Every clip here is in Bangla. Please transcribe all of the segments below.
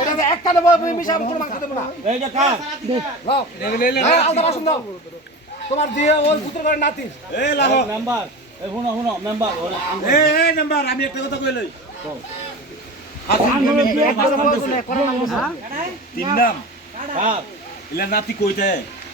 এটা যে একটা দেব মিশা কোনো মাংস দেবো না। এইটা কার এই আলাদা বাসন দাও। তোমার দিয়ে ওই পুত্র করে নাতি। এ লাগো মেম্বার এ শুনো শুনো মেম্বার এ এ মেম্বার আমি একটা কথা কইলই তিন নাম। ইলা নাতি কইতে।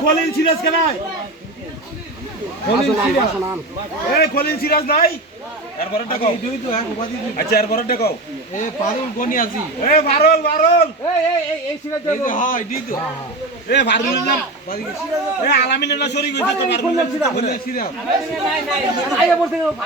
খলিল সিরাজ খলিল ওই সিরাজ। সিরাজ নাই? এরপরে দিল। আচ্ছা এরপরে দেখো। এ পারুল গনিয়াজি এই ভারল ভারল এই এই এই এই যে হয় দি তো। নাম বাড়ি আলামিনের না তো খলিল সিরাজ। আইয়া বলতে